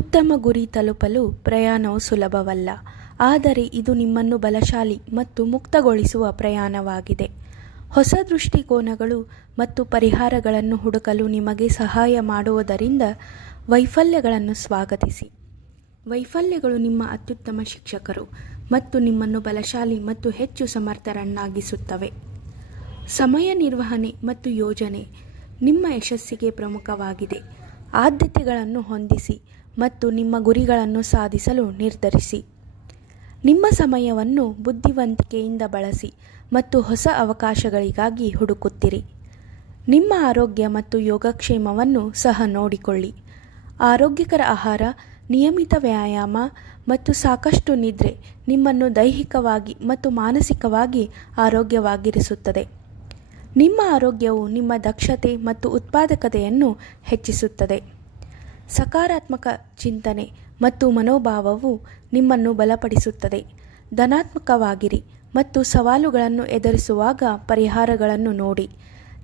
ಉತ್ತಮ ಗುರಿ ತಲುಪಲು ಪ್ರಯಾಣವು ಸುಲಭವಲ್ಲ, ಆದರೆ ಇದು ನಿಮ್ಮನ್ನು ಬಲಶಾಲಿ ಮತ್ತು ಮುಕ್ತಗೊಳಿಸುವ ಪ್ರಯಾಣವಾಗಿದೆ. ಹೊಸ ದೃಷ್ಟಿಕೋನಗಳು ಮತ್ತು ಪರಿಹಾರಗಳನ್ನು ಹುಡುಕಲು ನಿಮಗೆ ಸಹಾಯ ಮಾಡುವುದರಿಂದ ವೈಫಲ್ಯಗಳನ್ನು ಸ್ವಾಗತಿಸಿ. ವೈಫಲ್ಯಗಳು ನಿಮ್ಮ ಅತ್ಯುತ್ತಮ ಶಿಕ್ಷಕರು ಮತ್ತು ನಿಮ್ಮನ್ನು ಬಲಶಾಲಿ ಮತ್ತು ಹೆಚ್ಚು ಸಮರ್ಥರನ್ನಾಗಿಸುತ್ತವೆ. ಸಮಯ ನಿರ್ವಹಣೆ ಮತ್ತು ಯೋಜನೆ ನಿಮ್ಮ ಯಶಸ್ಸಿಗೆ ಪ್ರಮುಖವಾಗಿದೆ. ಆದ್ಯತೆಗಳನ್ನು ಹೊಂದಿಸಿ ಮತ್ತು ನಿಮ್ಮ ಗುರಿಗಳನ್ನು ಸಾಧಿಸಲು ನಿರ್ಧರಿಸಿ. ನಿಮ್ಮ ಸಮಯವನ್ನು ಬುದ್ಧಿವಂತಿಕೆಯಿಂದ ಬಳಸಿ ಮತ್ತು ಹೊಸ ಅವಕಾಶಗಳಿಗಾಗಿ ಹುಡುಕುತ್ತಿರಿ. ನಿಮ್ಮ ಆರೋಗ್ಯ ಮತ್ತು ಯೋಗಕ್ಷೇಮವನ್ನು ಸಹ ನೋಡಿಕೊಳ್ಳಿ. ಆರೋಗ್ಯಕರ ಆಹಾರ, ನಿಯಮಿತ ವ್ಯಾಯಾಮ ಮತ್ತು ಸಾಕಷ್ಟು ನಿದ್ರೆ ನಿಮ್ಮನ್ನು ದೈಹಿಕವಾಗಿ ಮತ್ತು ಮಾನಸಿಕವಾಗಿ ಆರೋಗ್ಯವಾಗಿರಿಸುತ್ತದೆ. ನಿಮ್ಮ ಆರೋಗ್ಯವು ನಿಮ್ಮ ದಕ್ಷತೆ ಮತ್ತು ಉತ್ಪಾದಕತೆಯನ್ನು ಹೆಚ್ಚಿಸುತ್ತದೆ. ಸಕಾರಾತ್ಮಕ ಚಿಂತನೆ ಮತ್ತು ಮನೋಭಾವವು ನಿಮ್ಮನ್ನು ಬಲಪಡಿಸುತ್ತದೆ. ಧನಾತ್ಮಕವಾಗಿರಿ ಮತ್ತು ಸವಾಲುಗಳನ್ನು ಎದುರಿಸುವಾಗ ಪರಿಹಾರಗಳನ್ನು ನೋಡಿ.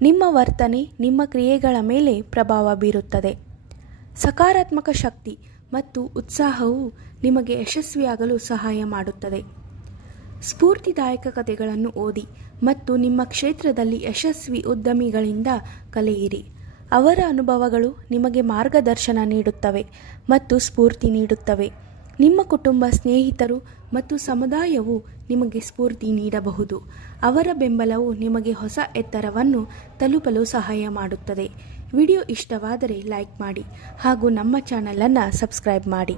ನಿಮ್ಮ ವರ್ತನೆ ನಿಮ್ಮ ಕ್ರಿಯೆಗಳ ಮೇಲೆ ಪ್ರಭಾವ ಬೀರುತ್ತದೆ. ಸಕಾರಾತ್ಮಕ ಶಕ್ತಿ ಮತ್ತು ಉತ್ಸಾಹವು ನಿಮಗೆ ಯಶಸ್ವಿಯಾಗಲು ಸಹಾಯ ಮಾಡುತ್ತದೆ. ಸ್ಫೂರ್ತಿದಾಯಕ ಕಥೆಗಳನ್ನು ಓದಿ ಮತ್ತು ನಿಮ್ಮ ಕ್ಷೇತ್ರದಲ್ಲಿ ಯಶಸ್ವಿ ಉದ್ಯಮಿಗಳಿಂದ ಕಲಿಯಿರಿ. ಅವರ ಅನುಭವಗಳು ನಿಮಗೆ ಮಾರ್ಗದರ್ಶನ ನೀಡುತ್ತವೆ ಮತ್ತು ಸ್ಫೂರ್ತಿ ನೀಡುತ್ತವೆ. ನಿಮ್ಮ ಕುಟುಂಬ ಸ್ನೇಹಿತರು ಮತ್ತು ಸಮುದಾಯವು ನಿಮಗೆ ಸ್ಫೂರ್ತಿ ನೀಡಬಹುದು. ಅವರ ಬೆಂಬಲವು ನಿಮಗೆ ಹೊಸ ಎತ್ತರವನ್ನು ತಲುಪಲು ಸಹಾಯ ಮಾಡುತ್ತದೆ. ವಿಡಿಯೋ ಇಷ್ಟವಾದರೆ ಲೈಕ್ ಮಾಡಿ ಹಾಗೂ ನಮ್ಮ ಚಾನಲನ್ನು ಸಬ್ಸ್ಕ್ರೈಬ್ ಮಾಡಿ.